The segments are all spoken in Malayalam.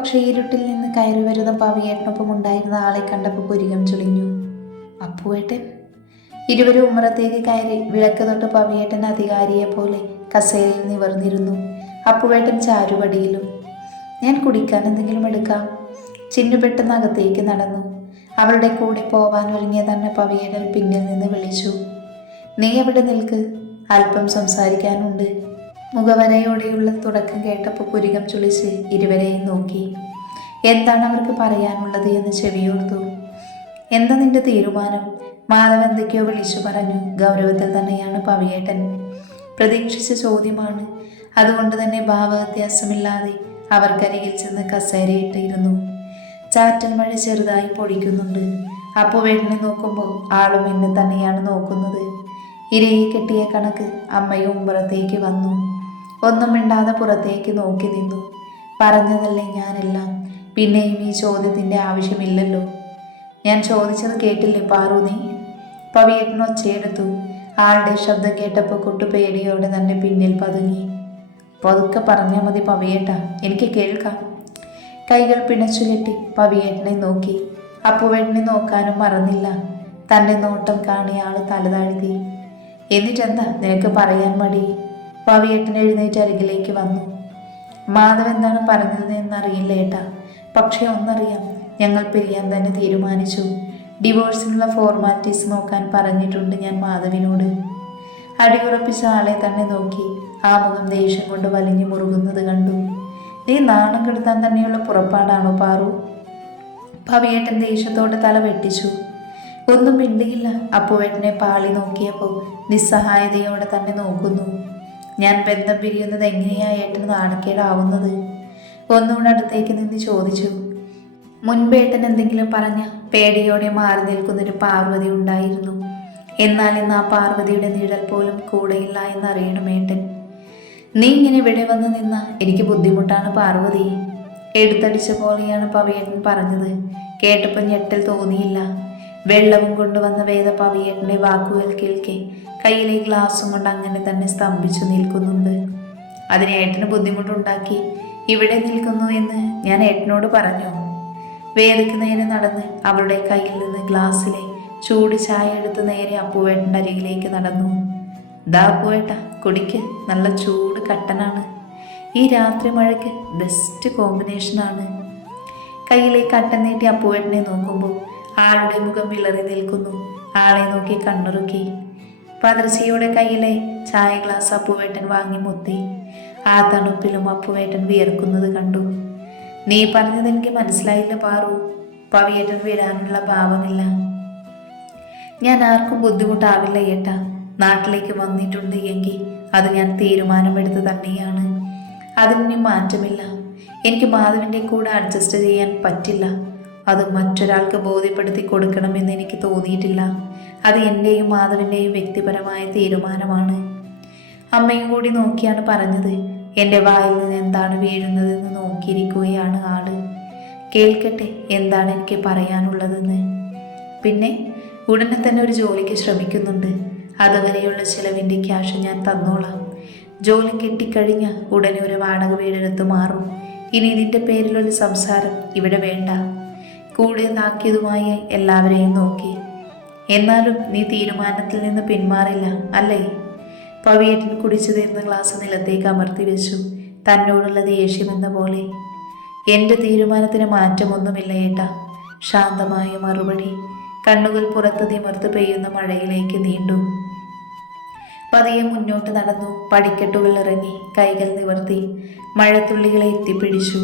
പക്ഷേ ഇരുട്ടിൽ നിന്ന് കയറി വരുന്ന പവിയേട്ടനൊപ്പം ഉണ്ടായിരുന്ന ആളെ കണ്ടപ്പോൾ പുരികം ചുളിഞ്ഞു. അപ്പുവേട്ടൻ. ഇരുവരും ഉമ്മറത്തേക്ക് കയറി. വിളക്ക് തൊട്ട് പവിയേട്ടൻ അധികാരിയെ പോലെ കസേരയിൽ നിവർന്നിരുന്നു. അപ്പുവേട്ടൻ ചാരുപടിയിലും. ഞാൻ കുടിക്കാൻ എന്തെങ്കിലും എടുക്കാം. ചിന്നു പെട്ടെന്ന് അകത്തേക്ക് നടന്നു. അവളുടെ കൂടെ പോവാൻ ഒരുങ്ങിയ തന്നെ പവിയേട്ടൻ പിന്നിൽ നിന്ന് വിളിച്ചു. നീ എവിടെ നിൽക്ക്, അല്പം സംസാരിക്കാനുണ്ട്. മുഖവരയോടെയുള്ള തുടക്കം കേട്ടപ്പോൾ പുരികം ചുളിച്ച് ഇരുവരെയും നോക്കി. എന്താണ് അവർക്ക് പറയാനുള്ളത് എന്ന് ചെവിയോർത്തു. എന്താ നിന്റെ തീരുമാനം? മാധവ് എന്തൊക്കെയോ വിളിച്ചു പറഞ്ഞു. ഗൗരവത്തിൽ തന്നെയാണ് പവിയേട്ടൻ. പ്രതീക്ഷിച്ച ചോദ്യമാണ്. അതുകൊണ്ട് തന്നെ ഭാവവ്യത്യാസമില്ലാതെ അവർക്കരികിൽ ചെന്ന് കസേരയിട്ടിരുന്നു. ചാറ്റൽ മഴ ചെറുതായി പൊടിക്കുന്നുണ്ട്. അപ്പുവേട്ടനെ നോക്കുമ്പോൾ ആളും എന്നെ തന്നെയാണ് നോക്കുന്നത്. ഇരയെ കെട്ടിയ കണക്ക് അമ്മയും ഉമ്പറത്തേക്ക് വന്നു. ഒന്നും മിണ്ടാതെ പുറത്തേക്ക് നോക്കി നിന്നു. പറഞ്ഞതല്ലേ ഞാനെല്ലാം, പിന്നെയും ഈ ചോദ്യത്തിൻ്റെ ആവശ്യമില്ലല്ലോ. ഞാൻ ചോദിച്ചത് കേട്ടില്ലേ പാറു നീ? പവിയേട്ടൻ ഒച്ചയെടുത്തു. ആളുടെ ശബ്ദം കേട്ടപ്പോൾ കുട്ടു പേടിയോടെ തന്നെ പിന്നിൽ പതുങ്ങി. പതുക്കെ പറഞ്ഞാൽ മതി പവിയേട്ട, എനിക്ക് കേൾക്കാം. കൈകൾ പിണച്ചു കെട്ടി പവിയേട്ടനെ നോക്കി. അപ്പുവേട്ടനെ നോക്കാനും മറന്നില്ല. തൻ്റെ നോട്ടം കാണിയ ആള് തലതാഴ്ത്തി. എന്നിട്ടെന്താ നിനക്ക് പറയാൻ മടി? പവിയേട്ടൻ എഴുന്നേറ്റ് അരികിലേക്ക് വന്നു. മാധവ് എന്താണ് പറഞ്ഞത് എന്നറിയില്ല ഏട്ടാ, പക്ഷേ ഒന്നറിയാം, ഞങ്ങൾ പിരിയാൻ തന്നെ തീരുമാനിച്ചു. ഡിവോഴ്സിനുള്ള ഫോർമാലിറ്റീസ് നോക്കാൻ പറഞ്ഞിട്ടുണ്ട് ഞാൻ മാധവിനോട്. അടിയുറപ്പിച്ച ആളെ തന്നെ നോക്കി. ആ മുഖം ദേഷ്യം കൊണ്ട് വലിഞ്ഞു മുറുകുന്നത് കണ്ടു. നീ നാണം കെടുത്താൻ തന്നെയുള്ള പുറപ്പാടാണോ പാറു? പവിയേട്ടൻ ദേഷ്യത്തോടെ തല വെട്ടിച്ചു. ഒന്നും മിണ്ടിയില്ല. അപ്പുവേട്ടനെ പാളി നോക്കിയപ്പോൾ നിസ്സഹായതയോടെ തന്നെ നോക്കുന്നു. ഞാൻ ബന്ധം പിരിയുന്നത് എങ്ങനെയാ ഏട്ടന് നാണക്കേടാവുന്നത്? ഒന്നുകൂടെ അടുത്തേക്ക് നിന്ന് ചോദിച്ചു. മുൻപേട്ടൻ എന്തെങ്കിലും പറഞ്ഞ പേടിയോടെ മാറി നിൽക്കുന്നൊരു പാർവതി ഉണ്ടായിരുന്നു. എന്നാൽ ഇന്ന് ആ പാർവതിയുടെ നിഴൽ പോലും കൂടെയില്ല എന്നറിയണം ഏട്ടൻ. നീ ഇങ്ങനെ ഇവിടെ വന്ന് നിന്ന എനിക്ക് ബുദ്ധിമുട്ടാണ് പാർവതി. എടുത്തടിച്ച പോലെയാണ് പവിയേട്ടൻ പറഞ്ഞത്. കേട്ടപ്പോൾ ഞെട്ടൽ തോന്നിയില്ല. വെള്ളവും കൊണ്ടുവന്ന വേദ പവിയേട്ടൻ്റെ വാക്കുകൾ കേൾക്കെ കയ്യിലെ ഗ്ലാസും കൊണ്ട് അങ്ങനെ തന്നെ സ്തംഭിച്ചു നിൽക്കുന്നുണ്ട്. അതിന് ഏട്ടന് ബുദ്ധിമുട്ടുണ്ടാക്കി ഇവിടെ നിൽക്കുന്നു എന്ന് ഞാൻ ഏട്ടനോട് പറഞ്ഞു. വേദയ്ക്ക് നേരെ നടന്ന് അവളുടെ കയ്യിൽ നിന്ന് ഗ്ലാസ്സിലെ ചൂട് ചായ എടുത്ത് നേരെ അപ്പുവേട്ടൻ്റെ അരികിലേക്ക് നടന്നു. ദാ അപ്പുവേട്ട, കുടിക്ക്, നല്ല ചൂട് കട്ടനാണ്. ഈ രാത്രി മഴയ്ക്ക് ബെസ്റ്റ് കോമ്പിനേഷനാണ്. കയ്യിലെ കട്ടൻ നീട്ടി അപ്പുവേട്ടനെ നോക്കുമ്പോൾ ആളുടെ മുഖം വിളറി നിൽക്കുന്നു. ആളെ നോക്കി കണ്ണുറുക്കി. പതർച്ചയോടെ കയ്യിലെ ചായ ഗ്ലാസ് അപ്പുവേട്ടൻ വാങ്ങി മുത്തി. ആ തണുപ്പിലും അപ്പുവേട്ടൻ വിയർക്കുന്നത് കണ്ടു. നീ പറഞ്ഞത് എനിക്ക് മനസ്സിലായില്ല പാറു. പവിയേട്ടൻ വിടാനുള്ള ഭാവമില്ല. ഞാൻ ആർക്കും ബുദ്ധിമുട്ടാവില്ല ഏട്ടാ. നാട്ടിലേക്ക് വന്നിട്ടുണ്ട് എങ്കിൽ അത് ഞാൻ തീരുമാനമെടുത്ത് തന്നെയാണ്. അതിനി മാറ്റമില്ല. എനിക്ക് മാധവിൻ്റെ കൂടെ അഡ്ജസ്റ്റ് ചെയ്യാൻ പറ്റില്ല. അത് മറ്റൊരാൾക്ക് ബോധ്യപ്പെടുത്തി കൊടുക്കണമെന്ന് എനിക്ക് തോന്നിയിട്ടില്ല. അത് എൻ്റെയും മാധവിൻ്റെയും വ്യക്തിപരമായ തീരുമാനമാണ്. അമ്മയും കൂടി നോക്കിയാണ് പറഞ്ഞത്. എൻ്റെ വായിൽ നിന്ന് എന്താണ് വീഴുന്നതെന്ന് നോക്കിയിരിക്കുകയാണ് ആള്. കേൾക്കട്ടെ എന്താണ് എനിക്ക് പറയാനുള്ളതെന്ന്. പിന്നെ ഉടനെ തന്നെ ഒരു ജോലിക്ക് ശ്രമിക്കുന്നുണ്ട്. അതുവരെയുള്ള ചിലവിൻ്റെ ക്യാഷ് ഞാൻ തന്നോളാം. ജോലി കിട്ടിക്കഴിഞ്ഞ ഉടനെ ഒരു വാടക വീടെടുത്ത് മാറും. ഇനി ഇതിൻ്റെ പേരിലൊരു സംസാരം ഇവിടെ വേണ്ട. കൂടെ താക്കിയതുമായി എല്ലാവരെയും നോക്കി. എന്നാലും നീ തീരുമാനത്തിൽ നിന്ന് പിന്മാറില്ല അല്ലേ? പവിയേട്ടൻ കുടിച്ചു തീർന്ന ഗ്ലാസ് നിലത്തേക്ക് അമർത്തി വെച്ചു. തന്നോടുള്ള ദേഷ്യമെന്ന പോലെ. എൻ്റെ തീരുമാനത്തിന് മാറ്റമൊന്നുമില്ല ഏട്ടാ. ശാന്തമായ മറുപടി. കണ്ണുകൾ പുറത്ത് നിമർത്ത് പെയ്യുന്ന മഴയിലേക്ക് നീണ്ടു. പതിയെ മുന്നോട്ട് നടന്നു. പടിക്കെട്ടുകൾ ഇറങ്ങി കൈകൾ നിവർത്തി മഴത്തുള്ളികളെ എത്തിപ്പിടിച്ചു.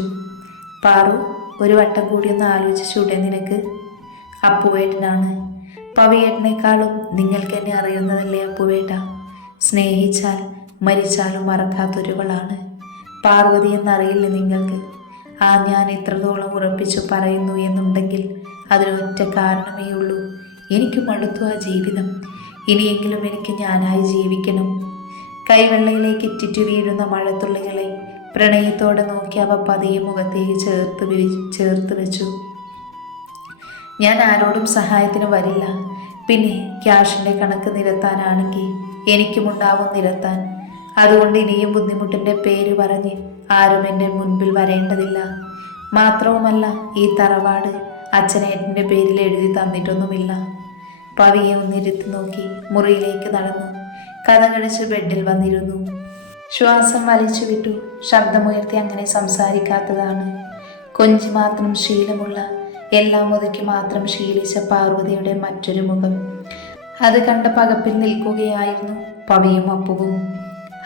പാറു, ഒരു വട്ടം കൂടി ഒന്ന് ആലോചിച്ചൂടെ നിനക്ക്? അപ്പുവേട്ടനാണ്. പവിയേട്ടനേക്കാളും നിങ്ങൾക്ക് എന്നെ അറിയുന്നതല്ലേ അപ്പുവേട്ട. സ്നേഹിച്ചാൽ മരിച്ചാലും മറക്കാത്തൊരുവളാണ് പാർവതി എന്നറിയില്ല നിങ്ങൾക്ക്. ആ ഞാൻ ഇത്രത്തോളം ഉറപ്പിച്ചു പറയുന്നു എന്നുണ്ടെങ്കിൽ അതിനൊറ്റ കാരണമേ ഉള്ളൂ. എനിക്ക് മടുത്തു ആ ജീവിതം. ഇനിയെങ്കിലും എനിക്ക് ഞാനായി ജീവിക്കണം. കൈവെള്ളയിലേക്ക് ഇറ്റിറ്റു വീഴുന്ന മഴത്തുള്ളികളെ പ്രണയത്തോടെ നോക്കി അവ പതിയെ മുഖത്തേക്ക് ചേർത്ത് വെച്ചു. ഞാൻ ആരോടും സഹായത്തിന് വരില്ല. പിന്നെ ക്യാഷിൻ്റെ കണക്ക് നിരത്താനാണെങ്കിൽ എനിക്കുമുണ്ടാവും നിരത്താൻ. അതുകൊണ്ട് ഇനിയും ബുദ്ധിമുട്ടിൻ്റെ പേര് പറഞ്ഞ് ആരും എൻ്റെ മുൻപിൽ വരേണ്ടതില്ല. മാത്രവുമല്ല ഈ തറവാട് അച്ഛനേട്ടൻ്റെ പേരിൽ എഴുതി തന്നിട്ടൊന്നുമില്ല. പവിയെ ഒന്നിരുത്തി നോക്കി മുറിയിലേക്ക് നടന്നു. കഥകടിച്ച് ബെഡിൽ വന്നിരുന്നു. ശ്വാസം വലിച്ചു വിട്ടു. ശബ്ദമുയർത്തി അങ്ങനെ സംസാരിക്കാത്തതാണ്. കൊഞ്ചി മാത്രം ശീലമുള്ള, എല്ലാം ഒതുക്കി മാത്രം ശീലിച്ച പാർവതിയുടെ മറ്റൊരു മുഖം. അത് കണ്ട പകപ്പിൽ നിൽക്കുകയായിരുന്നു പവിയും അപ്പുവും.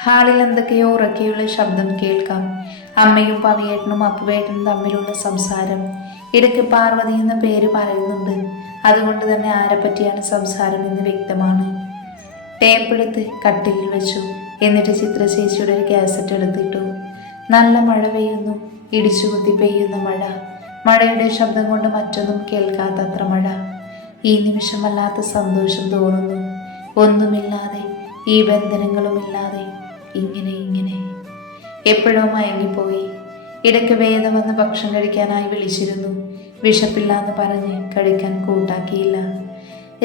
ഹാളിൽ എന്തൊക്കെയോ ഉറക്കെയുള്ള ശബ്ദം കേൾക്കാം. അമ്മയും പവിയേട്ടനും അപ്പുവേട്ടനും തമ്മിലുള്ള സംസാരം. ഇടയ്ക്ക് പാർവതി എന്ന പേര് പറയുന്നുണ്ട്. അതുകൊണ്ട് തന്നെ ആരെപ്പറ്റിയാണ് സംസാരം എന്ന് വ്യക്തമാണ്. ടേപ്പെടുത്ത് കട്ടിലിൽ വെച്ചു. എന്നിട്ട് ചിത്രചേച്ചിയുടെ ഒരു കാസറ്റ് എടുത്തിട്ടു. നല്ല മഴ പെയ്യുന്നു. ഇടിച്ചുകുത്തി പെയ്യുന്ന മഴ. മഴയുടെ ശബ്ദം കൊണ്ട് മറ്റൊന്നും കേൾക്കാത്തത്ര മഴ. ഈ നിമിഷം വല്ലാത്ത സന്തോഷം തോന്നുന്നു. ഒന്നുമില്ലാതെ, ഈ ബന്ധനങ്ങളുമില്ലാതെ, ഇങ്ങനെ എപ്പോഴോ മയങ്ങിപ്പോയി. ഇടയ്ക്ക് വേദ വന്ന് ഭക്ഷണം കഴിക്കാനായി വിളിച്ചിരുന്നു. വിശപ്പില്ല എന്ന് പറഞ്ഞ് കഴിക്കാൻ കൂട്ടാക്കിയില്ല.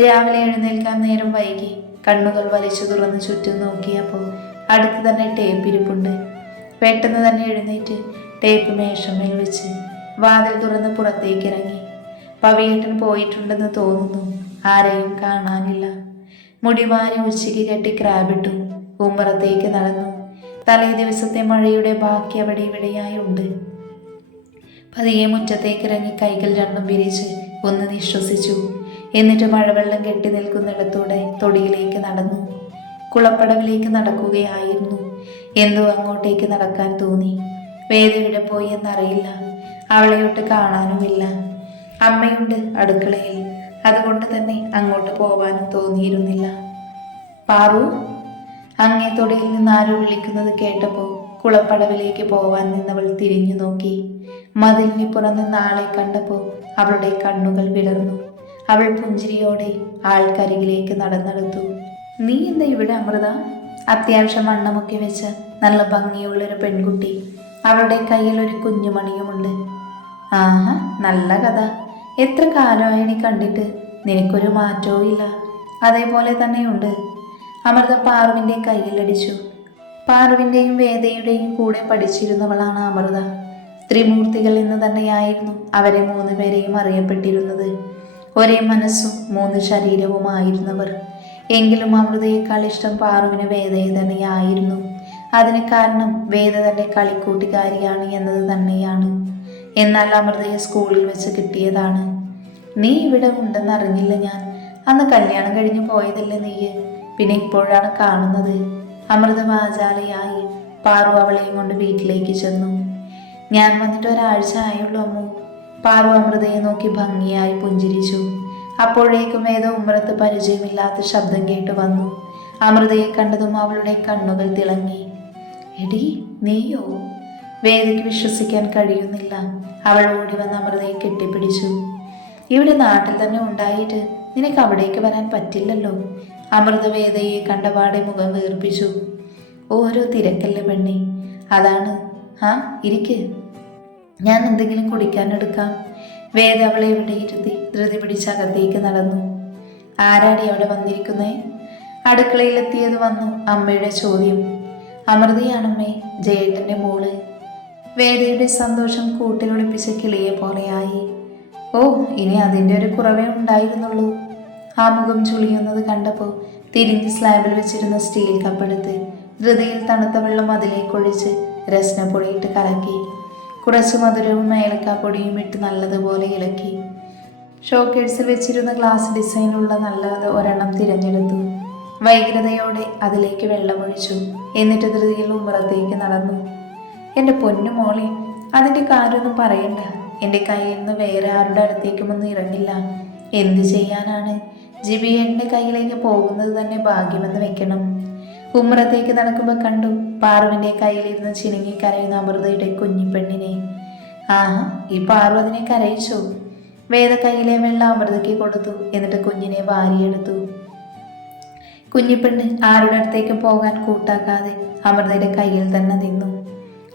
രാവിലെ എഴുന്നേൽക്കാൻ നേരം വൈകി. കണ്ണുകൾ വലിച്ചു തുറന്ന് ചുറ്റും നോക്കിയപ്പോൾ അടുത്ത് തന്നെ ടേപ്പ് ഇരിപ്പുണ്ട്. പെട്ടെന്ന് തന്നെ എഴുന്നേറ്റ് ടേപ്പ് മേശമേൽ വെച്ച് വാതിൽ തുറന്ന് പുറത്തേക്ക് ഇറങ്ങി. പവിയേട്ടൻ പോയിട്ടുണ്ടെന്ന് തോന്നുന്നു. ആരെയും കാണാനില്ല. മുടിവാരി ഉച്ചയ്ക്ക് കെട്ടി ക്രാബിട്ടു. ഉമ്മറത്തേക്ക് നടന്നു. തലേ ദിവസത്തെ മഴയുടെ ബാക്കി അവിടെ ഇവിടെയായി ഉണ്ട്. പതിയെ മുറ്റത്തേക്ക് ഇറങ്ങി കൈകൾ രണ്ടും വിരിച്ച് ഒന്ന് നിശ്വസിച്ചു. എന്നിട്ട് മഴവെള്ളം കെട്ടി നിൽക്കുന്നിടത്തൂടെ തൊടിയിലേക്ക് നടന്നു. കുളപ്പടവിലേക്ക് നടക്കുകയായിരുന്നു. എന്തോ അങ്ങോട്ടേക്ക് നടക്കാൻ തോന്നി. വേദ എവിടെ പോയി എന്നറിയില്ല. അവളെയൊട്ട് കാണാനുമില്ല. അമ്മയുണ്ട് അടുക്കളയിൽ. അതുകൊണ്ട് തന്നെ അങ്ങോട്ട് പോവാനും തോന്നിയിരുന്നില്ല. പാറു, അങ്ങേ തൊടിയിൽ നിന്ന് ആരോ വിളിക്കുന്നത് കേട്ടപ്പോൾ കുളപ്പടവിലേക്ക് പോവാൻ നിന്നവൾ തിരിഞ്ഞു നോക്കി. മതിലിന് പുറന്ന് ആളെ കണ്ടപ്പോൾ അവളുടെ കണ്ണുകൾ വിളർന്നു. അവൾ പുഞ്ചിരിയോടെ ആൾക്കരികിലേക്ക് നടന്നെടുത്തു. നീ എന്താ ഇവിടെ അമൃത? അത്യാവശ്യം വണ്ണമൊക്കെ വെച്ച് നല്ല ഭംഗിയുള്ളൊരു പെൺകുട്ടി. അവളുടെ കയ്യിൽ ഒരു കുഞ്ഞുമണിയുമുണ്ട്. ആഹാ, നല്ല കഥ. എത്ര കാലമായി നീ കണ്ടിട്ട്? നിനക്കൊരു മാറ്റവും ഇല്ല. അതേപോലെ തന്നെയുണ്ട്. അമൃത പാറുവിൻ്റെ കയ്യിലടിച്ചു. പാറുവിൻ്റെയും വേദയുടെയും കൂടെ പഠിച്ചിരുന്നവളാണ് അമൃത. ത്രിമൂർത്തികൾ എന്ന് തന്നെയായിരുന്നു അവരെ 3 പേരെയും അറിയപ്പെട്ടിരുന്നത്. ഒരേ മനസ്സും 3 ശരീരവുമായിരുന്നവർ. എങ്കിലും അമൃതയേക്കാൾ ഇഷ്ടം പാറുവിന് വേദയെ തന്നെയായിരുന്നു. അതിന് കാരണം വേദ തൻ്റെ കളിക്കൂട്ടുകാരിയാണ് എന്നത് തന്നെയാണ്. എന്നാൽ അമൃതയെ സ്കൂളിൽ വെച്ച് കിട്ടിയതാണ്. നീ ഇവിടെ ഉണ്ടെന്നറിഞ്ഞില്ല ഞാൻ. അന്ന് കല്യാണം കഴിഞ്ഞ് പോയതല്ലേ നീ? പിന്നെ ഇപ്പോഴാണ് കാണുന്നത്. അമൃത വാചാലയായി. പാറു അവളെയും കൊണ്ട് വീട്ടിലേക്ക് ചെന്നു. ഞാൻ വന്നിട്ട് ഒരാഴ്ച ആയുള്ളൂ അമ്മു. പാറു അമൃതയെ നോക്കി ഭംഗിയായി പുഞ്ചിരിച്ചു. അപ്പോഴേക്കും ഏതോ ഉമ്മറത്ത് പരിചയമില്ലാത്ത ശബ്ദം കേട്ടു വന്നു. അമൃതയെ കണ്ടതും അവളുടെ കണ്ണുകൾ തിളങ്ങി. എടി, നീയോ? വേദയ്ക്ക് വിശ്വസിക്കാൻ കഴിയുന്നില്ല. അവൾ ഓടി വന്ന് അമൃതയെ കെട്ടിപ്പിടിച്ചു. ഇവിടെ നാട്ടിൽ തന്നെ ഉണ്ടായിട്ട് നിനക്ക് അവിടേക്ക് വരാൻ പറ്റില്ലല്ലോ. അമൃത വേദയെ കണ്ടപാടെ മുഖം വീർപ്പിച്ചു. ഓരോ തിരക്കല്ലേ പെണ്ണെ, അതാണ്. ഇരിക്ക്, ഞാൻ എന്തെങ്കിലും കുടിക്കാനെടുക്കാം. വേദ അവളെ ഇവിടെ ഇരുത്തി ധൃതി പിടിച്ച് അകത്തേക്ക് നടന്നു. ആരാടി അവിടെ വന്നിരിക്കുന്നേ? അടുക്കളയിലെത്തിയത് വന്നു അമ്മയുടെ ചോദ്യം. അമൃതയാണമ്മേ, ജയേട്ടൻ്റെ മോള്. വേദയുടെ സന്തോഷം കൂട്ടിലൊളിപ്പിച്ച കിളിയെ പോലെയായി. ഓ, ഇനി അതിൻ്റെ ഒരു കുറവേ ഉണ്ടായിരുന്നുള്ളൂ. ആ മുഖം ചുളിയുന്നത് കണ്ടപ്പോൾ തിരിഞ്ഞ് സ്ലാബിൽ വെച്ചിരുന്ന സ്റ്റീൽ കപ്പെടുത്ത് ധൃതിയിൽ തണുത്ത വെള്ളം അതിലേക്കൊഴിച്ച് രസ്നപ്പൊടിയിട്ട് കലക്കി. കുറച്ച് മധുരവും ഏലക്കാപ്പൊടിയും ഇട്ട് നല്ലതുപോലെ ഇളക്കി. ഷോക്കേഴ്സിൽ വെച്ചിരുന്ന ഗ്ലാസ് ഡിസൈനുള്ള നല്ലത് ഒരെണ്ണം തിരഞ്ഞെടുത്തു. വൈകൃതയോടെ അതിലേക്ക് വെള്ളമൊഴിച്ചു. എന്നിട്ട് ധൃതിയിൽ ഉമ്മറത്തേക്ക് നടന്നു. എൻ്റെ പൊന്നു മോളെ, അതിൻ്റെ കാര്യമൊന്നും പറയണ്ട. എൻ്റെ കയ്യിൽ നിന്ന് വേറെ ആരുടെ അടുത്തേക്കും ഒന്നും ഇറങ്ങില്ല. എന്ത് ചെയ്യാനാണ്? ജിബിയേട്ടൻ്റെ കയ്യിലേക്ക് പോകുന്നത് തന്നെ ഭാഗ്യമെന്ന് വെക്കണം. ഉമ്മറത്തേക്ക് നടക്കുമ്പോൾ കണ്ടു പാറുവിൻ്റെ കയ്യിലിരുന്ന് ചിനുങ്ങി കരയുന്ന അമൃതയുടെ കുഞ്ഞിപ്പെണ്ണിനെ. ആഹാ, ഈ പാറു അതിനെ കരയിച്ചു. വേദ കയ്യിലെ വെള്ളം അമൃതയ്ക്ക് കൊടുത്തു. എന്നിട്ട് കുഞ്ഞിനെ വാരിയെടുത്തു. കുഞ്ഞിപ്പെണ്ണ് ആരുടെ അടുത്തേക്ക് പോകാൻ കൂട്ടാക്കാതെ അമൃതയുടെ കയ്യിൽ തന്നെ നിന്നു.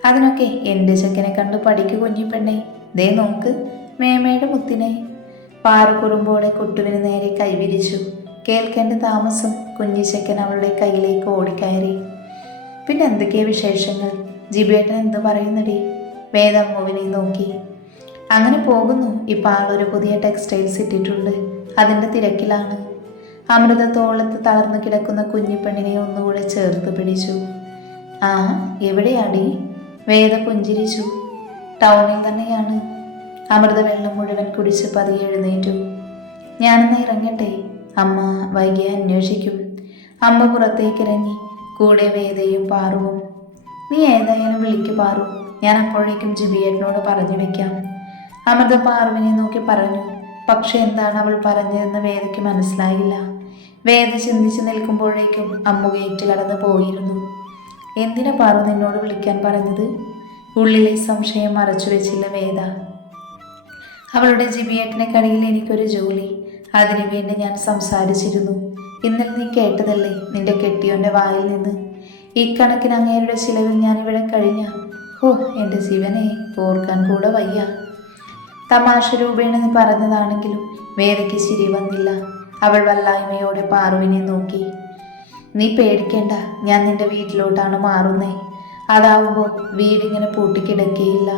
അതിനൊക്കെ എൻ്റെ ചെക്കനെ കണ്ടു പഠിക്കു കുഞ്ഞിപ്പെണ്ണെ. ദേ നോക്ക്, മേമയുടെ മുത്തിനെ. പാറു കുറുമ്പോടെ കുട്ടുവിന് നേരെ കൈവിരിച്ചു. കേൾക്കേണ്ട താമസം കുഞ്ഞിച്ചക്കൻ അവളുടെ കയ്യിലേക്ക് ഓടിക്കയറി. പിന്നെ എന്തൊക്കെയാ വിശേഷങ്ങൾ? ജിബേട്ടൻ എന്ത് പറയുന്നടി? വേദ അമ്മുവിനെ നോക്കി. അങ്ങനെ പോകുന്നു. ഇപ്പം ആളൊരു പുതിയ ടെക്സ്റ്റൈൽസ് ഇട്ടിട്ടുണ്ട്, അതിൻ്റെ തിരക്കിലാണ്. അമൃത തോളത്ത് തളർന്നു കിടക്കുന്ന കുഞ്ഞിപ്പെണ്ണിനെ ഒന്നുകൂടെ ചേർത്ത് പിടിച്ചു. ആ, എവിടെയാടി? വേദ പുഞ്ചിരിച്ചു. ടൗണിൽ തന്നെയാണ്. അമൃത വെള്ളം മുഴുവൻ കുടിച്ച് പതിയെ എഴുന്നേറ്റു. ഞാനൊന്ന് ഇറങ്ങട്ടെ, അമ്മ വൈകിയ അന്വേഷിക്കും. അമ്മ പുറത്തേക്ക് ഇറങ്ങി, കൂടെ വേദയും പാറുവും. നീ ഏതായാലും വിളിക്ക് പാറു, ഞാൻ അപ്പോഴേക്കും ജിബിയേട്ടനോട് പറഞ്ഞു വെക്കാം. അമൃത പാറുവിനെ നോക്കി പറഞ്ഞു. പക്ഷെ എന്താണ് അവൾ പറഞ്ഞതെന്ന് വേദയ്ക്ക് മനസ്സിലായില്ല. വേദ ചിന്തിച്ച് നിൽക്കുമ്പോഴേക്കും അമ്മുകയേറ്റ് കടന്നു പോയിരുന്നു. എന്തിനാ പാറു നിന്നോട് വിളിക്കാൻ പറഞ്ഞത്? ഉള്ളിലെ സംശയം മറച്ചു വെച്ചില്ല വേദ. അവളുടെ ജിബിയേട്ടനെ കടയിൽ എനിക്കൊരു ജോലി, അതിനു വേണ്ടി ഞാൻ സംസാരിച്ചിരുന്നു. ഇന്നലെ നീ കേട്ടതല്ലേ നിന്റെ കെട്ടിയോന്റെ വായിൽ നിന്ന്. ഇക്കണക്കിന് അങ്ങേരുടെ ചിലവിൽ ഞാനിവിടെ കഴിഞ്ഞ എൻ്റെ ജീവനെ ഓർക്കാൻ കൂടെ വയ്യ. തമാശ രൂപേണ നീ പറഞ്ഞതാണെങ്കിലും വേദയ്ക്ക് ചിരി വന്നില്ല. അവൾ വല്ലായ്മയോടെ പാറുവിനെ നോക്കി. നീ പേടിക്കേണ്ട, ഞാൻ നിന്റെ വീട്ടിലോട്ടാണ് മാറുന്നേ. അതാവുമ്പോൾ വീടിങ്ങനെ പൂട്ടിക്കിടക്കുകയില്ല.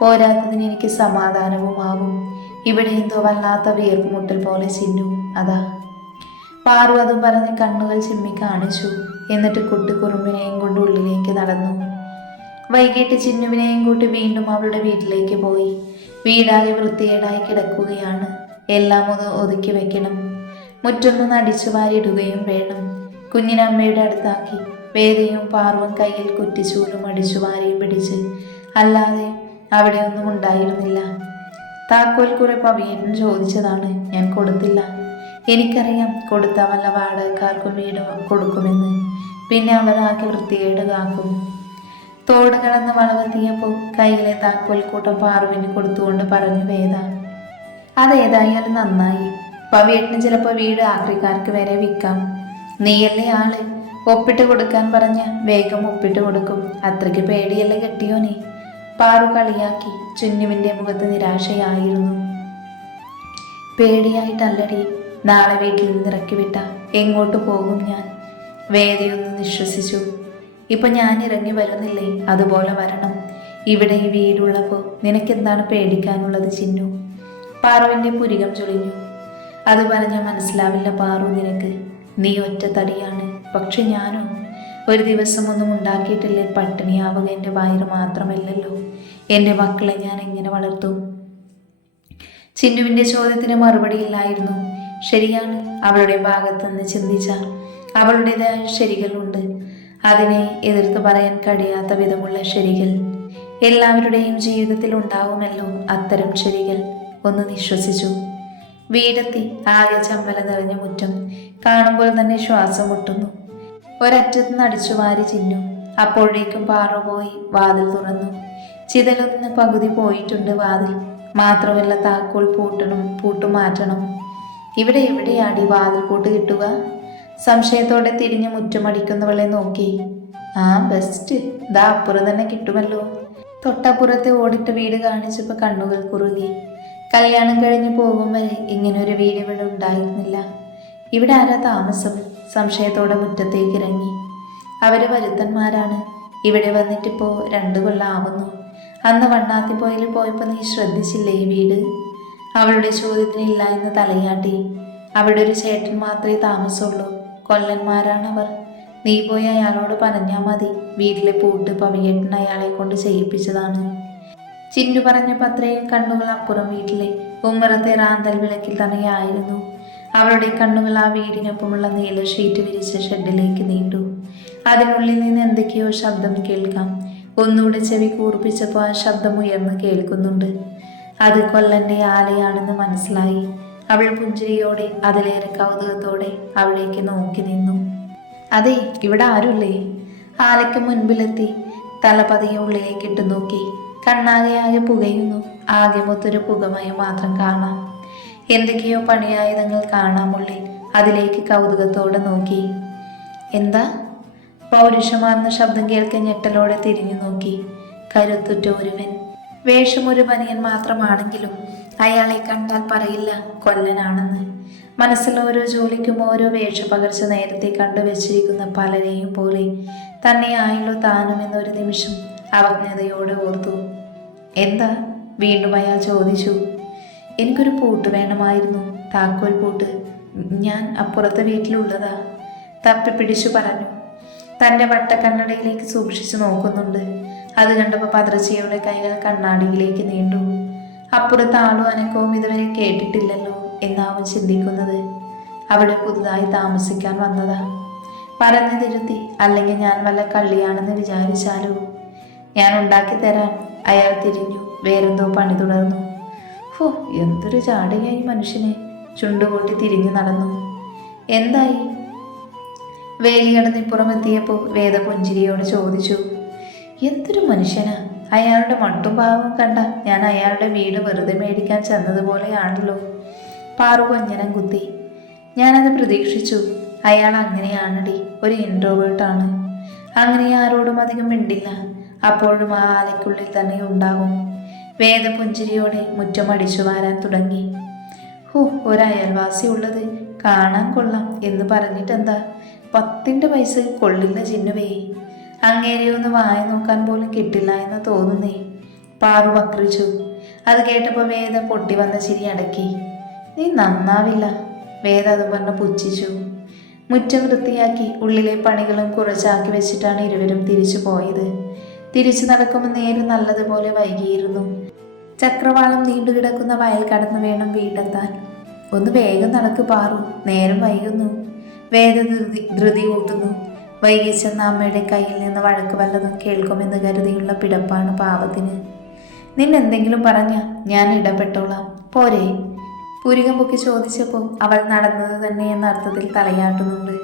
പോരാത്തതിന് എനിക്ക് സമാധാനവുമാവും. ഇവിടെ എന്തോ വല്ലാത്ത വീർപ്പുമുട്ടൽ പോലെ ചിന്നു, അതാ. പാറു അതും പറഞ്ഞ് കണ്ണുകൾ ചിമ്മി കാണിച്ചു. എന്നിട്ട് കുട്ടിക്കുറുമ്പിനെയും കൊണ്ട് ഉള്ളിലേക്ക് നടന്നു. വൈകിട്ട് ചിന്നുവിനെയും കൂട്ടി വീണ്ടും അവളുടെ വീട്ടിലേക്ക് പോയി. വീടാകെ വൃത്തികേടായി കിടക്കുകയാണ്. എല്ലാം ഒതുക്കി വെക്കണം. മുറ്റൊന്ന് അടിച്ചു വാരിടുകയും വേണം. കുഞ്ഞിനമ്മയുടെ അടുത്താക്കി വേദയും പാറുവും കയ്യിൽ കുറ്റിച്ചൂലും അടിച്ചു വാരിയും പിടിച്ച്. അല്ലാതെ അവിടെ ഒന്നും ഉണ്ടായിരുന്നില്ല. താക്കോൽ കുറെ പവിയനും ചോദിച്ചതാണ്, ഞാൻ കൊടുത്തില്ല. എനിക്കറിയാം കൊടുത്ത വല്ല വാടകക്കാർക്കും വീട് കൊടുക്കുമെന്ന്. പിന്നെ അവരാക്കി വൃത്തികേട് കാക്കും. തോട് കടന്ന് വളവെത്തിയപ്പോൾ കയ്യിലെ താക്കോൽ കൂട്ടം പാറുവിന് കൊടുത്തുകൊണ്ട് പറഞ്ഞു വേദ. അതേതായാലും നന്നായി. പവിയേട്ടന് ചിലപ്പോൾ വീട് ആക്രിക്കാർക്ക് വരെ വിൽക്കാം. നീയല്ലേ ആള്, ഒപ്പിട്ട് കൊടുക്കാൻ പറഞ്ഞ വേഗം ഒപ്പിട്ട് കൊടുക്കും. അത്രയ്ക്ക് പേടിയല്ലേ കെട്ടിയോനെ? പാറു കളിയാക്കി. ചുന്നുവിൻ്റെ മുഖത്ത് നിരാശയായിരുന്നു. പേടിയായിട്ടല്ലടി, നാളെ വീട്ടിൽ നിന്ന് ഇറക്കി വിട്ട എങ്ങോട്ട് പോകും ഞാൻ? വേദയൊന്ന് നിശ്വസിച്ചു. ഇപ്പൊ ഞാൻ ഇറങ്ങി വരുന്നില്ലേ, അതുപോലെ വരണം. ഇവിടെ ഈ വീടുള്ളപ്പോൾ നിനക്കെന്താണ് പേടിക്കാനുള്ളത് ചിന്നു? പാറുവിൻ്റെ പുരികം ചൊളിഞ്ഞു. അത് പറഞ്ഞാൽ മനസ്സിലാവില്ല പാറു നിനക്ക്. നീ ഒറ്റ തടിയാണ്. പക്ഷെ ഞാനോ ഒരു ദിവസം ഒന്നും ഉണ്ടാക്കിയിട്ടില്ലേ പട്ടിണിയാവുക. എൻ്റെ വയറ് മാത്രമല്ലല്ലോ, എൻ്റെ മക്കളെ ഞാൻ എങ്ങനെ വളർത്തും? ചിന്നുവിൻ്റെ ചോദ്യത്തിന് മറുപടിയില്ലായിരുന്നു. ശരിയാണ്, അവളുടെ ഭാഗത്ത് നിന്ന് ചിന്തിച്ചാൽ അവളുടേതായ ശരികളുണ്ട്. അതിനെ എതിർത്ത് പറയാൻ കഴിയാത്ത വിധമുള്ള ശരികൾ. എല്ലാവരുടെയും ജീവിതത്തിൽ ഉണ്ടാവുമല്ലോ അത്തരം ശരികൾ. ഒന്ന് നിശ്വസിച്ചു. വീടെത്തി. ആകെ ചമ്മല നിറഞ്ഞ മുറ്റം കാണുമ്പോൾ തന്നെ ശ്വാസം മുട്ടുന്നു. ഒരറ്റത്ത് നടിച്ചു വാരി ചിന്നു. അപ്പോഴേക്കും പാറ പോയി വാതിൽ തുറന്നു. ചിതലൊന്ന് പകുതി പോയിട്ടുണ്ട് വാതിൽ. മാത്രമല്ല താക്കോൽ പൂട്ടുമാറ്റണം. ഇവിടെ എവിടെയാടി വാതിൽ പൂട്ട് കിട്ടുക? സംശയത്തോടെ തിരിഞ്ഞ് മുറ്റമടിക്കുന്നവളെ നോക്കി. ആ ബെസ്റ്റ്, ദാ അപ്പുറം തന്നെ കിട്ടുമല്ലോ. തൊട്ടപ്പുറത്തെ ഓടിട്ട വീട് കാണിച്ചപ്പോൾ കണ്ണുകൾ കുറുകി. കല്യാണം കഴിഞ്ഞ് പോകും വരെ ഇങ്ങനൊരു വീട് ഇവിടെ ഉണ്ടായിരുന്നില്ല. ഇവിടെ ആരാ താമസം? സംശയത്തോടെ മുറ്റത്തേക്ക് ഇറങ്ങി. അവര് വരുത്തന്മാരാണ്. ഇവിടെ വന്നിട്ടിപ്പോൾ 2 കൊല്ലം ആവുന്നു. അന്ന് വണ്ണാത്തിപ്പോയിൽ പോയപ്പോൾ നീ ശ്രദ്ധിച്ചില്ലേ ഈ വീട്? അവളുടെ ചോദ്യത്തിന് ഇല്ല എന്ന് തലയാട്ടി. അവിടെ ഒരു ചേട്ടൻ മാത്രമേ താമസമുള്ളൂ. കൊല്ലന്മാരാണവർ. നീ പോയി അയാളോട് പറഞ്ഞാൽ മതി. വീട്ടിലെ പൂട്ട് പവിയേട്ടൻ അയാളെ കൊണ്ട് ചെയ്യിപ്പിച്ചതാണ്. ചിന്നു പറഞ്ഞപ്പോൾ അത്രയും കണ്ണുകൾ അപ്പുറം വീട്ടിലെ ഉമ്മറത്തെ റാന്തൽ വിളക്കിൽ തന്നെയായിരുന്നു. അവളുടെ കണ്ണുകൾ ആ വീടിനൊപ്പമുള്ള നീല ഷീറ്റ് വിരിച്ച ഷെഡിലേക്ക് നീണ്ടു. അതിനുള്ളിൽ നിന്ന് എന്തൊക്കെയോ ശബ്ദം കേൾക്കാം. ഒന്നുകൂടെ ചെവി കൂർപ്പിച്ചപ്പോൾ ആ ശബ്ദം ഉയർന്ന് കേൾക്കുന്നുണ്ട്. അത് കൊല്ലന്റെ ആലയാണെന്ന് മനസ്സിലായി. അവൾ പുഞ്ചിരിയോടെ അതിലേറെ കൗതുകത്തോടെ അവിടേക്ക് നോക്കി നിന്നു. അതെ, ഇവിടെ ആരുമില്ലേ? ആലയ്ക്ക് മുൻപിലെത്തി തലപതിയെ ഉള്ളിലേക്ക് ഇട്ട് നോക്കി. കണ്ണാകെയാകെ പുകയുന്നു. ആകെ മൊത്തൊരു പുകമയം മാത്രം കാണാം. എന്തൊക്കെയോ പണിയായുധങ്ങൾ കാണാം ഉള്ളിൽ. അതിലേക്ക് കൗതുകത്തോടെ നോക്കി. എന്താ? പൗരുഷമാർന്ന ശബ്ദം കേൾക്കാൻ ഞെട്ടലോടെ തിരിഞ്ഞു നോക്കി. കരുത്തുറ്റ ഒരുവൻ. വേഷം ഒരു ബനിയൻ മാത്രമാണെങ്കിലും അയാളെ കണ്ടാൽ പറയില്ല കൊല്ലനാണെന്ന്. മനസ്സിൽ ഓരോ ജോലിക്കും ഓരോ വേഷപകർച്ച നേരത്തെ കണ്ടുവച്ചിരിക്കുന്ന പലരെയും പോലെ തന്നെയായല്ലോ താനും എന്നൊരു നിമിഷം അവജ്ഞതയോടെ ഓർത്തു. എന്താ? വീണ്ടും അയാൾ ചോദിച്ചു. എനിക്കൊരു പൂട്ട് വേണമായിരുന്നു, താക്കോൽ പൂട്ട്. ഞാൻ അപ്പുറത്തെ വീട്ടിലുള്ളതാ, തപ്പിപ്പിടിച്ചു പറഞ്ഞു. തൻ്റെ വട്ടക്കണ്ണടയിലേക്ക് സൂക്ഷിച്ചു നോക്കുന്നുണ്ട്. അത് കണ്ടപ്പോൾ പതർച്ചയുടെ കൈകൾ കണ്ണാടിയിലേക്ക് നീണ്ടു. അപ്പുറത്ത് ആളും അനക്കവും ഇതുവരെ കേട്ടിട്ടില്ലല്ലോ എന്നാവും ചിന്തിക്കുന്നത്. അവിടെ പുതുതായി താമസിക്കാൻ വന്നതാ. പറഞ്ഞു തിരുത്തി. അല്ലെങ്കിൽ ഞാൻ വല്ല കള്ളിയാണെന്ന് വിചാരിച്ചാലോ? ഞാൻ ഉണ്ടാക്കി തരാം. അയാൾ തിരിഞ്ഞു വേറെന്തോ പണി തുടർന്നു. ഹോ, എന്തൊരു ചാടിയായി മനുഷ്യനെ. ചുണ്ടുകൂട്ടി തിരിഞ്ഞു നടന്നു. എന്തായി? വേലികടന്നിപ്പുറമെത്തിയപ്പോൾ വേദ പുഞ്ചിരിയോട് ചോദിച്ചു. എന്തൊരു മനുഷ്യനാ! അയാളുടെ മട്ടും ഭാവവും കണ്ട ഞാൻ അയാളുടെ വീട് വെറുതെ മേടിക്കാൻ ചെന്നതുപോലെയാണല്ലോ. പാറു കൊഞ്ഞനം കുത്തി. ഞാനത് പ്രതീക്ഷിച്ചു. അയാൾ അങ്ങനെയാണടി, ഒരു ഇൻട്രോവേർട്ടാണ്. അങ്ങനെ ആരോടും അധികം മിണ്ടില്ല. അപ്പോഴും ആ ആലയ്ക്കുള്ളിൽ തന്നെ ഉണ്ടാകും. വേദ പുഞ്ചിരിയോടെ മുറ്റം അടിച്ചു വാരാൻ തുടങ്ങി. ഒരയൽവാസി ഉള്ളത് കാണാൻ കൊള്ളാം എന്ന് പറഞ്ഞിട്ടെന്താ? 10 പൈസ കൊള്ളില്ല ചിന്നുവേ. അങ്ങേരെയൊന്ന് വായ നോക്കാൻ പോലും കിട്ടില്ല എന്ന് തോന്നുന്നേ. പാറു വക്രിച്ചു. അത് കേട്ടപ്പോൾ വേദ പൊട്ടി വന്ന ചിരി അടക്കി. നീ നന്നാവില്ല, വേദ അത് പറഞ്ഞ് പുച്ഛിച്ചു. മുറ്റം വൃത്തിയാക്കി ഉള്ളിലെ പണികളും കുറച്ചാക്കി വെച്ചിട്ടാണ് ഇരുവരും തിരിച്ചു പോയത്. തിരിച്ചു നടക്കുമ്പോൾ നേരെ നല്ലതുപോലെ വൈകിയിരുന്നു. ചക്രവാളം നീണ്ടുകിടക്കുന്ന വയൽ കടന്നു വേണം വീടെത്താൻ. ഒന്ന് വേഗം നടക്ക് പാറു, നേരം വൈകുന്നു. വേദ ധൃതി കൂട്ടുന്നു. വൈകിച്ചെന്ന അമ്മയുടെ കയ്യിൽ നിന്ന് വഴക്ക് വല്ലതും കേൾക്കുമെന്ന് കരുതിയുള്ള പിടപ്പാണ് പാവത്തിന്. നിന്നെന്തെങ്കിലും പറഞ്ഞ ഞാൻ ഇടപെട്ടോളാം, പോരെ? പുരികം പൊക്കി ചോദിച്ചപ്പോൾ അവൾ നടന്നത് തന്നെ എന്ന അർത്ഥത്തിൽ തലയാട്ടുന്നുണ്ട്.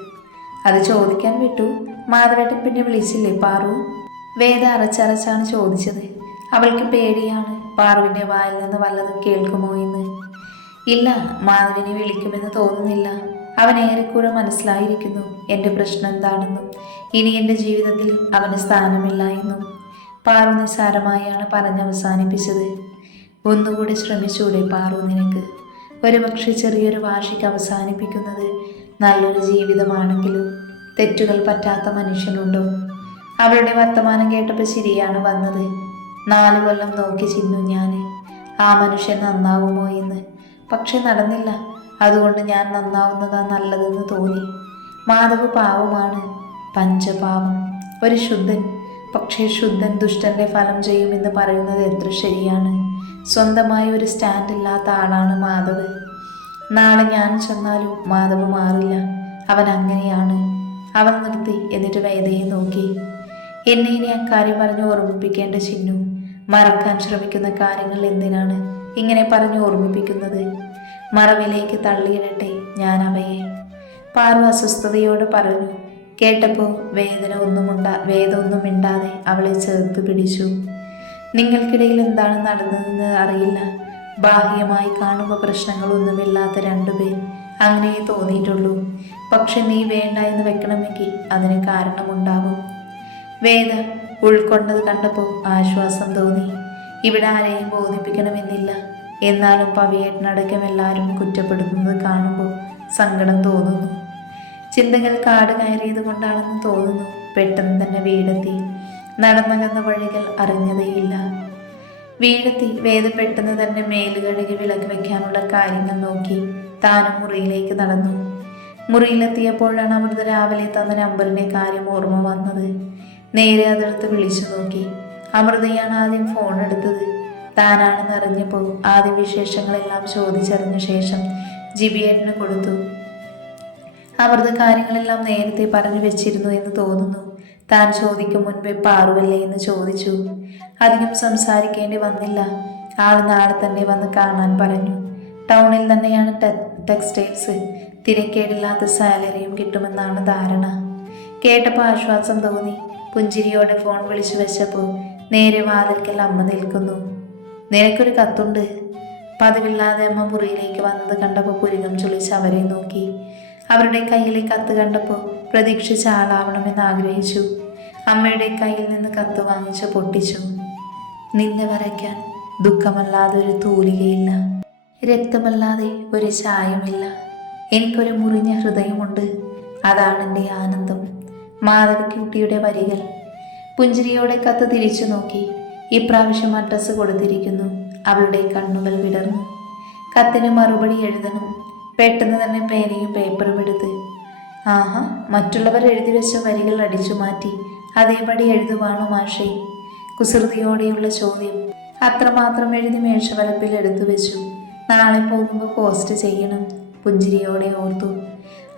അത് ചോദിക്കാൻ വിട്ടു. മാധവേട്ടൻ പിന്നെ വിളിച്ചില്ലേ പാറു? വേദ അരച്ചരച്ചാണ് ചോദിച്ചത്. അവൾക്ക് പേടിയാണ് പാറുവിൻ്റെ വായിൽ നിന്ന് വല്ലതും കേൾക്കുമോ എന്ന്. ഇല്ല, മാധവിനെ വിളിക്കുമെന്ന് തോന്നുന്നില്ല. അവൻ ഏറെക്കുറെ മനസ്സിലായിരിക്കുന്നു എൻ്റെ പ്രശ്നം എന്താണെന്നും ഇനി എൻ്റെ ജീവിതത്തിൽ അവന് സ്ഥാനമില്ല എന്നും. പാറു നിസ്സാരമായാണ് പറഞ്ഞവസാനിപ്പിച്ചത്. ഒന്നുകൂടി ശ്രമിച്ചൂടെ പാറു നിനക്ക്? ഒരുപക്ഷെ ചെറിയൊരു വാശിക്ക് അവസാനിപ്പിക്കുന്നത് നല്ലൊരു ജീവിതമാണെങ്കിലും തെറ്റുകൾ പറ്റാത്ത മനുഷ്യനുണ്ടോ? അവളുടെ വർത്തമാനം കേട്ടപ്പോൾ ശരിയാണ് വന്നത്. 4 കൊല്ലം നോക്കി ചിന്നു ഞാൻ ആ മനുഷ്യൻ നന്നാവുമോ എന്ന്. പക്ഷെ നടന്നില്ല. അതുകൊണ്ട് ഞാൻ നന്നാവുന്നതാ നല്ലതെന്ന് തോന്നി. മാധവ് പാവമാണ്, പഞ്ചപാവം, ഒരു ശുദ്ധൻ. പക്ഷേ ശുദ്ധൻ ദുഷ്ടന്റെ ഫലം ചെയ്യുമെന്ന് പറയുന്നത് എത്ര ശരിയാണ്. സ്വന്തമായി ഒരു സ്റ്റാൻഡ് ഇല്ലാത്ത ആളാണ് മാധവ്. നാളെ ഞാൻ ചെന്നാലും മാധവ് മാറില്ല. അവൻ അങ്ങനെയാണ്. അവൻ നിർത്തി. എന്നിട്ട് വേദയെ നോക്കി. എന്നെ ഇനി അക്കാര്യം പറഞ്ഞ് ഓർമ്മിപ്പിക്കേണ്ട ചിന്നു. മറക്കാൻ ശ്രമിക്കുന്ന കാര്യങ്ങൾ എന്തിനാണ് ഇങ്ങനെ പറഞ്ഞു ഓർമ്മിപ്പിക്കുന്നത്? മറവിലേക്ക് തള്ളിയിടട്ടെ ഞാൻ അവയെ. പാറു അസ്വസ്ഥതയോട് പറഞ്ഞു. കേട്ടപ്പോൾ വേദ ഒന്നും മിണ്ടാതെ അവളെ ചേർത്ത് പിടിച്ചു. നിങ്ങൾക്കിടയിൽ എന്താണ് നടന്നതെന്ന് അറിയില്ല. ബാഹ്യമായി കാണുമ്പോൾ പ്രശ്നങ്ങളൊന്നുമില്ലാത്ത 2 പേർ, അങ്ങനെ തോന്നിയിട്ടുള്ളൂ. പക്ഷെ നീ വേണ്ട എന്ന് വെക്കണമെങ്കിൽ അതിന് കാരണമുണ്ടാവും. വേദ ഉൾക്കൊണ്ടത് കണ്ടപ്പോൾ ആശ്വാസം തോന്നി. ഇവിടെ ആരെയും ബോധിപ്പിക്കണമെന്നില്ല. എന്നാലും പവിയേട്ടനടക്കം എല്ലാവരും കുറ്റപ്പെടുത്തുന്നത് കാണുമ്പോൾ സങ്കടം തോന്നുന്നു. ചിന്തകൾ കാട് കയറിയത് കൊണ്ടാണെന്ന് തോന്നുന്നു. പെട്ടെന്ന് തന്നെ വീടെത്തി. നടന്നകന്ന വഴികൾ അറിഞ്ഞതേയില്ല. വീടെത്തി വേദ പെട്ടെന്ന് തന്നെ മേല് കഴുകി വിളക്ക് വെക്കാനുള്ള കാര്യങ്ങൾ നോക്കി താനും മുറിയിലേക്ക് നടന്നു. മുറിയിലെത്തിയപ്പോഴാണ് അമൃത രാവിലെ തന്ന നമ്പറിൻ്റെ കാര്യം ഓർമ്മ വന്നത്. നേരെ അതെടുത്ത് വിളിച്ചു നോക്കി. അമൃതയാണ് ആദ്യം ഫോൺ എടുത്തത്. താനാണെന്ന് അറിഞ്ഞപ്പോൾ ആദ്യം വിശേഷങ്ങളെല്ലാം ചോദിച്ചറിഞ്ഞ ശേഷം ജിബിയേട്ടന് കൊടുത്തു. അമൃത കാര്യങ്ങളെല്ലാം നേരത്തെ പറഞ്ഞു വെച്ചിരുന്നു എന്ന് തോന്നുന്നു. താൻ ചോദിക്കും മുൻപേ പാറുവല്ലേ എന്ന് ചോദിച്ചു. അധികം സംസാരിക്കേണ്ടി വന്നില്ല. ആൾ നാളെ തന്നെ വന്ന് കാണാൻ പറഞ്ഞു. ടൗണിൽ തന്നെയാണ് ടെക്സ്റ്റൈൽസ്. തിരക്കേടില്ലാത്ത സാലറിയും കിട്ടുമെന്നാണ് ധാരണ. കേട്ടപ്പോൾ ആശ്വാസം തോന്നി. പുഞ്ചിരിയോടെ ഫോൺ വിളിച്ചു വെച്ചപ്പോൾ നേരെ വാതിൽക്കൽ അമ്മ നിൽക്കുന്നു. നിനക്കൊരു കത്തുണ്ട്. പതിവില്ലാതെ അമ്മ മുറിയിലേക്ക് വന്നത് കണ്ടപ്പോൾ പുരികം ചുളിച്ച് അവരെ നോക്കി. അവരുടെ കയ്യിലെ കത്ത് കണ്ടപ്പോൾ പ്രതീക്ഷിച്ച ആളാവണമെന്ന് ആഗ്രഹിച്ചു. അമ്മയുടെ കയ്യിൽ നിന്ന് കത്ത് വാങ്ങിച്ച് പൊട്ടിച്ചു. നിന്നെ വരയ്ക്കാൻ ദുഃഖമല്ലാതെ ഒരു തൂലികയില്ല, രക്തമല്ലാതെ ഒരു ചായമില്ല. എനിക്കൊരു മുറിഞ്ഞ ഹൃദയമുണ്ട്, അതാണ് എൻ്റെ ആനന്ദം. മാധവിക്കുട്ടിയുടെ വരികൾ. പുഞ്ചിരിയോടെ കത്ത് തിരിച്ചു നോക്കി. ഇപ്രാവശ്യം അഡ്രസ്സ് കൊടുത്തിരിക്കുന്നു. അവളുടെ കണ്ണുകൾ വിടർന്നു. കത്തിന് മറുപടി എഴുതണം. പെട്ടെന്ന് തന്നെ പേനയും പേപ്പറും എടുത്ത് ആഹാ, മറ്റുള്ളവർ എഴുതി വെച്ച വരികൾ അടിച്ചു മാറ്റി അതേപടി എഴുതുവാണോ മാഷേ? കുസൃതിയോടെയുള്ള ചോദ്യം. അത്രമാത്രം എഴുതി മേശവലപ്പിൽ എടുത്തു വെച്ചു. നാളെ പോകുമ്പോൾ പോസ്റ്റ് ചെയ്യണം, പുഞ്ചിരിയോടെ ഓർത്തു.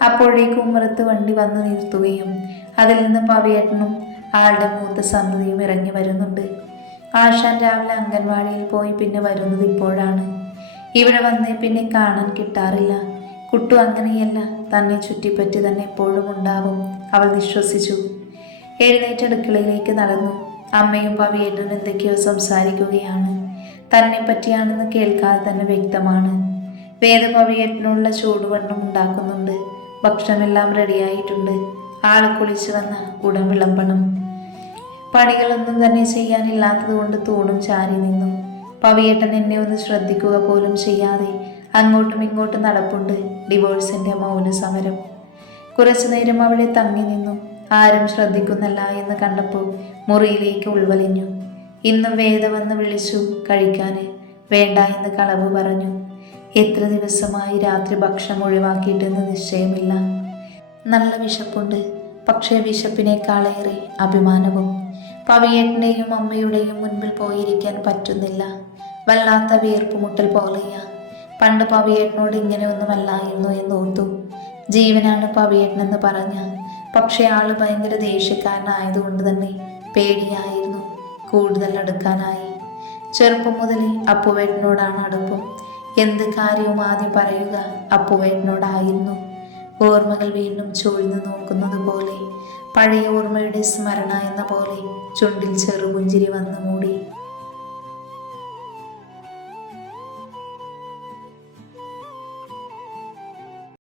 അപ്പോഴേക്ക് ഉമ്മറത്ത് വണ്ടി വന്ന് നിർത്തുകയും അതിൽ നിന്ന് പവിയേട്ടനും ആളുടെ മൂത്ത സന്തതിയും ഇറങ്ങി വരുന്നുണ്ട്. ആശാൻ രാവിലെ അംഗൻവാടിയിൽ പോയി പിന്നെ വരുന്നത് ഇപ്പോഴാണ്. ഇവിടെ വന്നേ പിന്നെ കാണാൻ കിട്ടാറില്ല. കുട്ടു അങ്ങനെയല്ല, തന്നെ ചുറ്റിപ്പറ്റി തന്നെ എപ്പോഴും ഉണ്ടാവും, അവൾ വിശ്വസിച്ചു. എഴുന്നേറ്റ് അടുക്കളയിലേക്ക് നടന്നു. അമ്മയും പവിയേട്ടനും എന്തൊക്കെയോ സംസാരിക്കുകയാണ്. തന്നെ പറ്റിയാണെന്ന് കേൾക്കാതെ തന്നെ വ്യക്തമാണ്. വേദ പവിയേട്ടനുള്ള ചൂടുവെള്ളം ഉണ്ടാക്കുന്നുണ്ട്. ഭക്ഷണമെല്ലാം റെഡിയായിട്ടുണ്ട്. ആള് കുളിച്ചു വന്ന ഉടൻ വിളമ്പണം. പണികളൊന്നും തന്നെ ചെയ്യാനില്ലാത്തത് കൊണ്ട് തൂണും ചാരി നിന്നു. പവിയേട്ടൻ എന്നെ ഒന്ന് ശ്രദ്ധിക്കുക പോലും ചെയ്യാതെ അങ്ങോട്ടും ഇങ്ങോട്ടും നടപ്പുണ്ട്. ഡിവോഴ്സിന്റെ മൗന സമരം. കുറച്ചു നേരം അവിടെ തങ്ങി നിന്നു. ആരും ശ്രദ്ധിക്കുന്നല്ല എന്ന് കണ്ടപ്പോൾ മുറിയിലേക്ക് ഉൾവലിഞ്ഞു. ഇന്നും വേദ വന്ന് വിളിച്ചു കഴിക്കാന്. വേണ്ട എന്ന് കളവ് പറഞ്ഞു. എത്ര ദിവസമായി രാത്രി ഭക്ഷണം ഒഴിവാക്കിയിട്ടെന്ന് നിശ്ചയമില്ല. നല്ല വിശപ്പുണ്ട്, പക്ഷേ വിശപ്പിനേക്കാളേറെ അഭിമാനവും. പവിയേട്ടൻ്റെയും അമ്മയുടെയും മുൻപിൽ പോയിരിക്കാൻ പറ്റുന്നില്ല. വല്ലാത്ത വീർപ്പുമുട്ടൽ പോലെയാ. പണ്ട് പവിയേട്ടനോട് ഇങ്ങനെ ഒന്നുമല്ലായിരുന്നു എന്നോർത്തു. ജീവനാണ് പവിയേട്ടനെന്ന് പറഞ്ഞ, പക്ഷെ ആള് ഭയങ്കര ദേഷ്യക്കാരനായതുകൊണ്ട് തന്നെ പേടിയായിരുന്നു. കൂടുതൽ അടുക്കാനായി. ചെറുപ്പം മുതലേ അപ്പുവേട്ടനോടാണ് അടുപ്പം. എന്ത് കാര്യവും ആദ്യം പറയുക അപ്പുവേട്ടനോടായിരുന്നു. ഓർമ്മകൾ വീണ്ടും ചൂഴ്ന്നു നോക്കുന്നത് പോലെ, പഴയ ഓർമ്മയുടെ സ്മരണ എന്ന പോലെ ചുണ്ടിൽ ചെറുപുഞ്ചിരി വന്നു മൂടി.